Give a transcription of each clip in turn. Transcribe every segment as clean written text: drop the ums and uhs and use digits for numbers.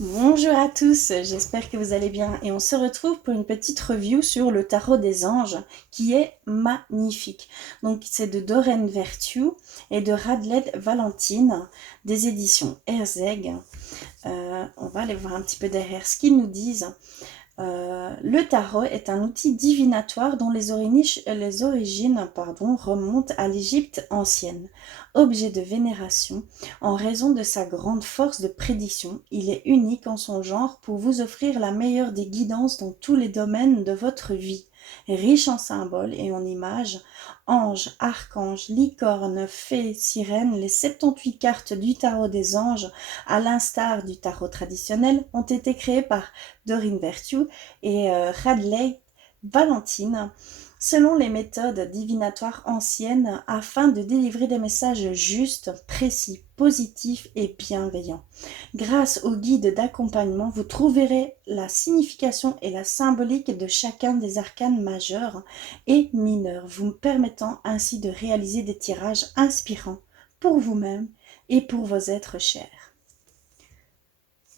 Bonjour à tous, j'espère que vous allez bien et on se retrouve pour une petite review sur le tarot des anges qui est magnifique. Donc c'est de Doreen Virtue et de Radled Valentine des éditions Herzeg. On va aller voir un petit peu derrière ce qu'ils nous disent. Le tarot est un outil divinatoire dont les origines remontent à l'Égypte ancienne. Objet de vénération, en raison de sa grande force de prédiction, il est unique en son genre pour vous offrir la meilleure des guidances dans tous les domaines de votre vie. Riche en symboles et en images, anges, archanges, licornes, fées, sirènes, les 78 cartes du tarot des anges, à l'instar du tarot traditionnel, ont été créées par Doreen Virtue et Radley Valentine, selon les méthodes divinatoires anciennes, afin de délivrer des messages justes, précis, positifs et bienveillants. Grâce au guide d'accompagnement, vous trouverez la signification et la symbolique de chacun des arcanes majeurs et mineurs, vous permettant ainsi de réaliser des tirages inspirants pour vous-même et pour vos êtres chers.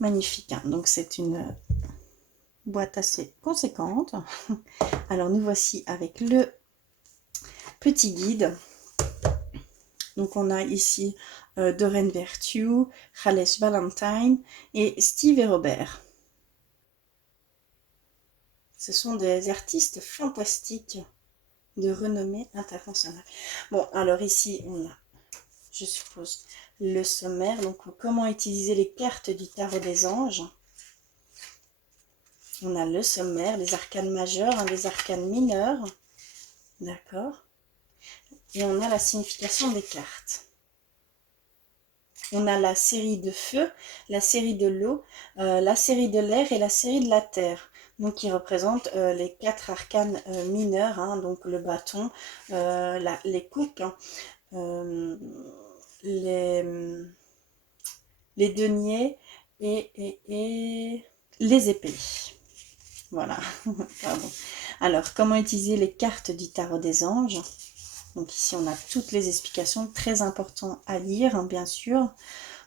Magnifique, hein. Donc c'est une boîte assez conséquente. Alors nous voici avec le petit guide. Donc on a ici Doreen Virtue, Jales Valentine et Steve et Robert. Ce sont des artistes fantastiques de renommée internationale. Bon, alors ici on a, je suppose, le sommaire. Donc comment utiliser les cartes du tarot des anges. On a le sommaire, les arcanes majeures, les arcanes mineures. D'accord. Et on a la signification des cartes. On a la série de feu, la série de l'eau, la série de l'air et la série de la terre. Donc qui représentent les 4 arcanes mineurs, hein, donc le bâton, les coupes, les, les deniers et les épées. Voilà. Pardon. Alors, comment utiliser les cartes du tarot des anges? Donc ici, on a toutes les explications, très important à lire, hein, bien sûr,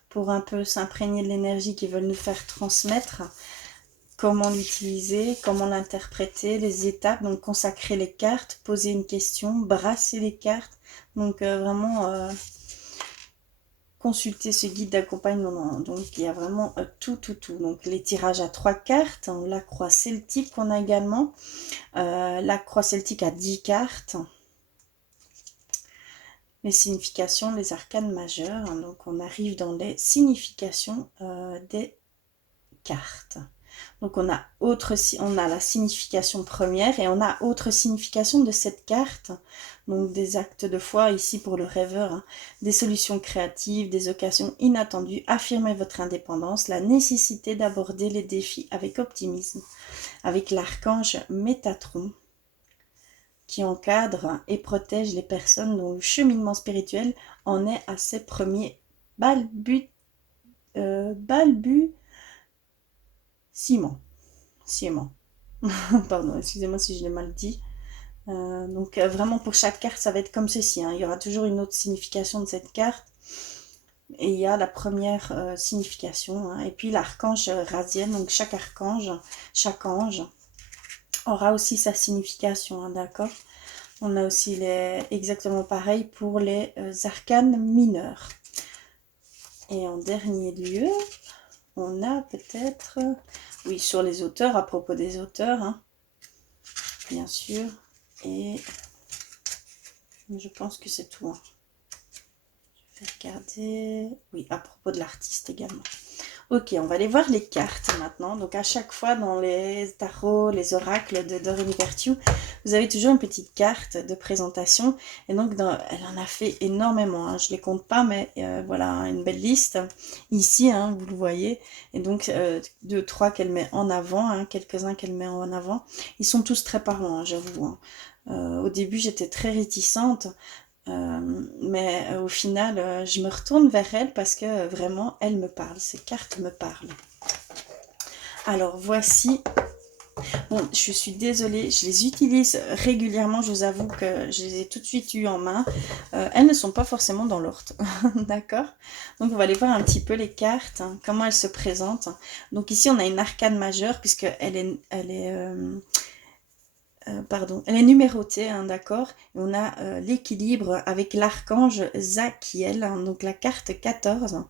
pour un peu s'imprégner de l'énergie qu'ils veulent nous faire transmettre. Comment l'utiliser, comment l'interpréter, les étapes, donc consacrer les cartes, poser une question, brasser les cartes. Donc vraiment consulter ce guide d'accompagnement. Donc il y a vraiment tout. Donc les tirages à 3 cartes, hein, la croix celtique qu'on a également. La croix celtique à 10 cartes. Les significations, les arcanes majeures. Donc on arrive dans les significations des cartes. Donc on a la signification première et on a autre signification de cette carte. Donc des actes de foi ici pour le rêveur, hein, des solutions créatives, des occasions inattendues, affirmer votre indépendance, la nécessité d'aborder les défis avec optimisme, avec l'archange Métatron qui encadre et protège les personnes dont le cheminement spirituel en est à ses premiers balbutiements. Pardon, excusez-moi si je l'ai mal dit. Donc vraiment pour chaque carte, ça va être comme ceci, hein. Il y aura toujours une autre signification de cette carte. Et il y a la première signification, hein. Et puis l'archange Raziel, donc chaque ange aura aussi sa signification, hein, d'accord. On a aussi exactement pareil pour les arcanes mineurs. Et en dernier lieu, on a peut-être, oui, sur les auteurs, à propos des auteurs, hein, bien sûr. Et je pense que c'est tout, hein. Je vais regarder, oui, à propos de l'artiste également. Ok, on va aller voir les cartes maintenant. Donc à chaque fois dans les tarots, les oracles de Doreen Virtue, vous avez toujours une petite carte de présentation. Et donc elle en a fait énormément, hein. Je ne les compte pas, mais voilà, une belle liste. Ici, hein, vous le voyez. Et donc 2, 3 qu'elle met en avant, hein, quelques-uns qu'elle met en avant. Ils sont tous très parlants, hein, j'avoue, hein. Au début, j'étais très réticente. Mais au final, je me retourne vers elle parce que vraiment, elle me parle. Ces cartes me parlent. Alors, voici Bon, je suis désolée, je les utilise régulièrement, je vous avoue que je les ai tout de suite eues en main. Elles ne sont pas forcément dans l'ordre, d'accord? Donc on va aller voir un petit peu les cartes, hein, comment elles se présentent. Donc ici on a une arcane majeure puisqu'elle est, elle est numérotée, hein, d'accord? Et on a l'équilibre avec l'archange Zachiel, hein, donc la carte 14.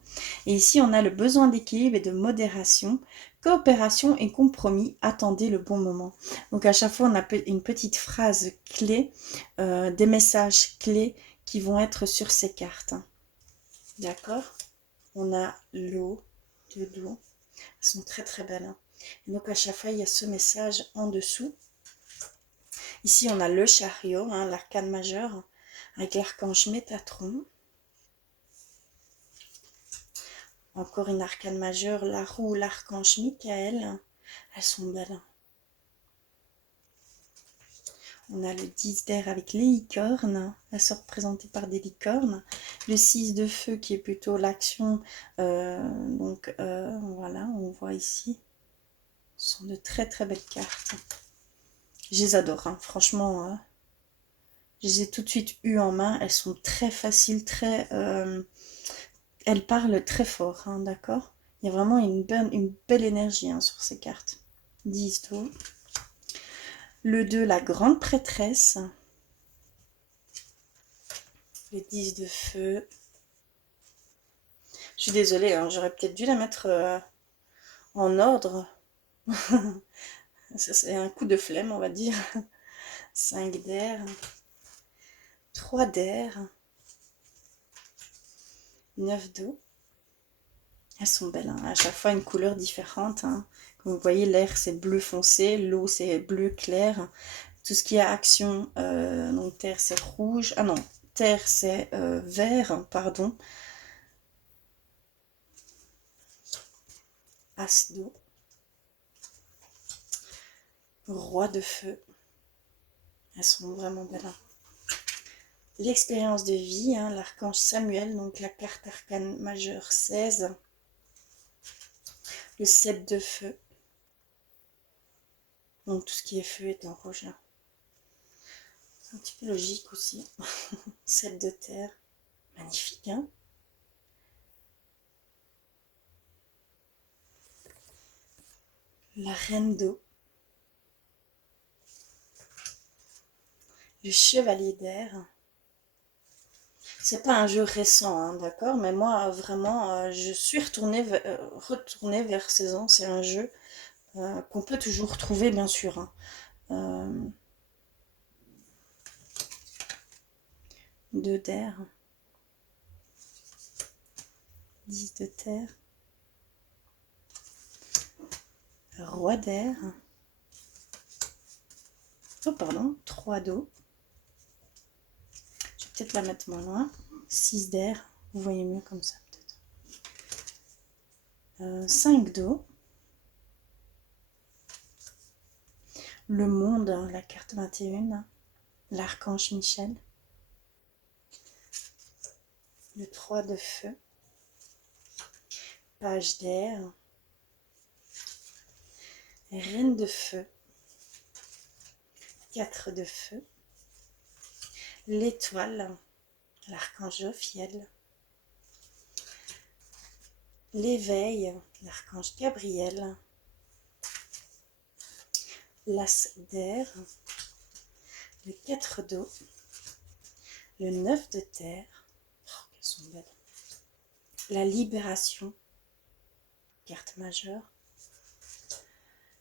Et ici, on a le besoin d'équilibre et de modération, coopération et compromis, attendez le bon moment. Donc à chaque fois, on a une petite phrase clé, des messages clés qui vont être sur ces cartes. D'accord? On a l'eau, de l'eau. Elles sont très très belles. Hein. Et donc à chaque fois, il y a ce message en dessous. Ici, on a le chariot, hein, l'arcane majeur, avec l'archange Métatron. Encore une arcane majeure, la roue, l'archange Michael. Elles sont belles. On a le 10 d'air avec les licornes. Elles sont représentées par des licornes. Le 6 de feu qui est plutôt l'action. Voilà, on voit ici. Ce sont de très très belles cartes. Je les adore, hein, franchement. Je les ai tout de suite eues en main. Elles sont très faciles, très... elles parlent très fort, hein, d'accord? Il y a vraiment une belle énergie, hein, sur ces cartes. 10 d'eau. Le 2, la grande prêtresse. Le 10 de feu. Je suis désolée, hein, j'aurais peut-être dû la mettre en ordre. C'est un coup de flemme, on va dire. 5 d'air. 3 d'air. 9 d'eau. Elles sont belles, hein. À chaque fois une couleur différente. Hein. Comme vous voyez, l'air c'est bleu foncé, l'eau c'est bleu clair. Tout ce qui est action, donc terre c'est rouge. Ah non, terre c'est vert, pardon. As d'eau. Roi de feu. Elles sont vraiment belles. Hein. L'expérience de vie, hein, l'archange Samuel, donc la carte arcane majeure 16. Le 7 de feu. Donc tout ce qui est feu est en rouge. Hein. C'est un petit peu logique aussi. 7 de terre. Magnifique, hein? La reine d'eau. Le chevalier d'air. C'est pas un jeu récent, hein, d'accord? Mais moi, vraiment, je suis retournée vers ces anciens jeux qu'on peut toujours trouver, bien sûr. Hein. 2 d'air. 10 de terre. Roi d'air. Oh, pardon, 3 d'eau. Je vais peut-être la mettre moins loin. 6 d'air. Vous voyez mieux comme ça, peut-être. 5 d'eau. Le monde, la carte 21. L'archange Michel. Le 3 de feu. Page d'air. Reine de feu. 4 de feu. L'étoile. L'archange Ophiel. L'éveil. L'archange Gabriel. L'as d'air. Le 4 d'eau. Le 9 de terre. Oh, qu'elles sont belles. La libération. Carte majeure.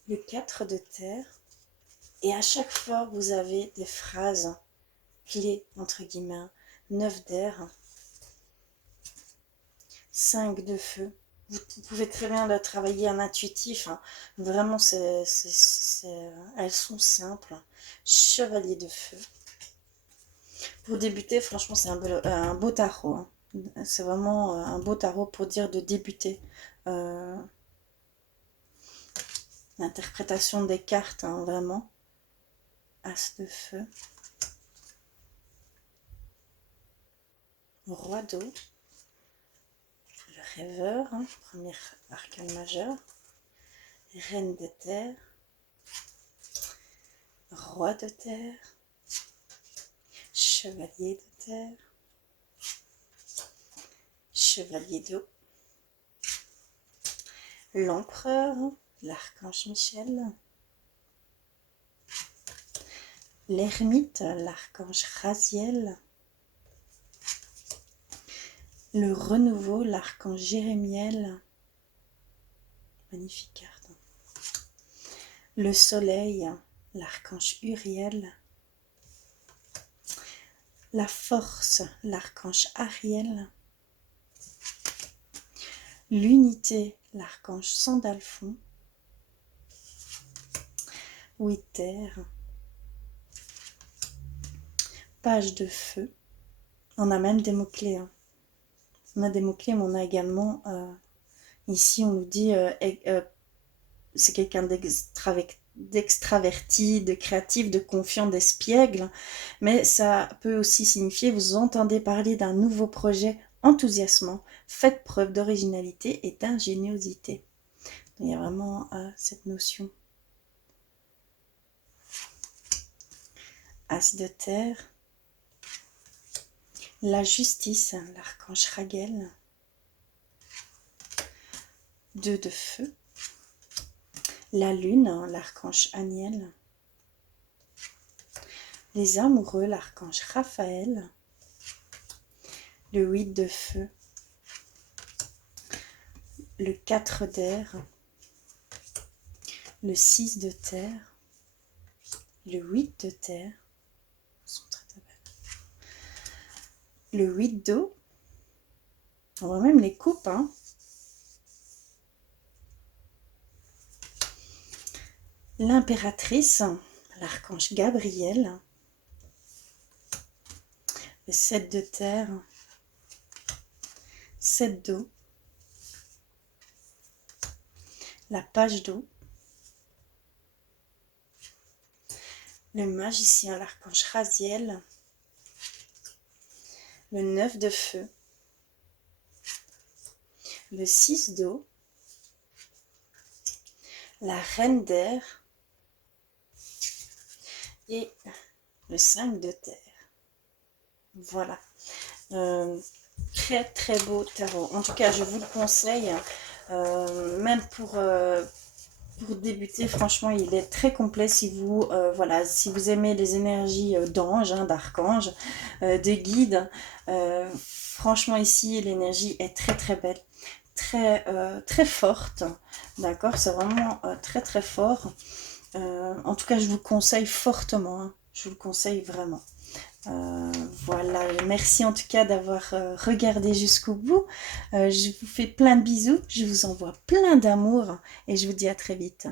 Le 4 de terre. Et à chaque fois, vous avez des phrases clés, entre guillemets. 9 d'air. 5 de feu. Vous pouvez très bien la travailler en intuitif. Hein. Vraiment, elles sont simples. Chevalier de feu. Pour débuter, franchement, c'est un beau tarot. Hein. C'est vraiment un beau tarot pour dire de débuter. L'interprétation des cartes, hein, vraiment. As de feu. Roi d'eau. Le rêveur, hein, premier arcane majeur. Reine de terre. Roi de terre, chevalier de terre, chevalier d'eau, l'empereur, l'archange Michel, l'ermite, l'archange Raziel, le renouveau, l'archange Jérémiel, magnifique carte, le soleil, l'archange Uriel, la force, l'archange Ariel, l'unité, l'archange Sandalphon, Wither, page de feu. On a même des mots-clés. Hein. On a des mots-clés, mais on a également, ici on nous dit, c'est quelqu'un d'extraverti, de créatif, de confiant, d'espiègle, mais ça peut aussi signifier, vous entendez parler d'un nouveau projet enthousiasmant, faites preuve d'originalité et d'ingéniosité. Il y a vraiment cette notion. As de terre, la justice, l'archange Raguel, 2 de feu, la lune, l'archange Aniel, les amoureux, l'archange Raphaël, le 8 de feu, le 4 d'air, le 6 de terre, le 8 de terre, sont très très belles. Le 8 d'eau, on voit même les coupes, hein. L'impératrice, l'archange Gabriel, le 7 de terre, 7 d'eau, la page d'eau, le magicien, l'archange Raziel, le 9 de feu, le 6 d'eau, la reine d'air et le 5 de terre. Voilà. Très très beau tarot. En tout cas, je vous le conseille. Même pour débuter, franchement, il est très complet si vous, voilà, si vous aimez les énergies d'ange, hein, d'archange, de guide. Franchement, ici, l'énergie est très très belle, très forte. D'accord, c'est vraiment très très fort. En tout cas, je vous conseille fortement. Hein, je vous le conseille vraiment. Voilà, merci en tout cas d'avoir regardé jusqu'au bout. Je vous fais plein de bisous, je vous envoie plein d'amour et je vous dis à très vite.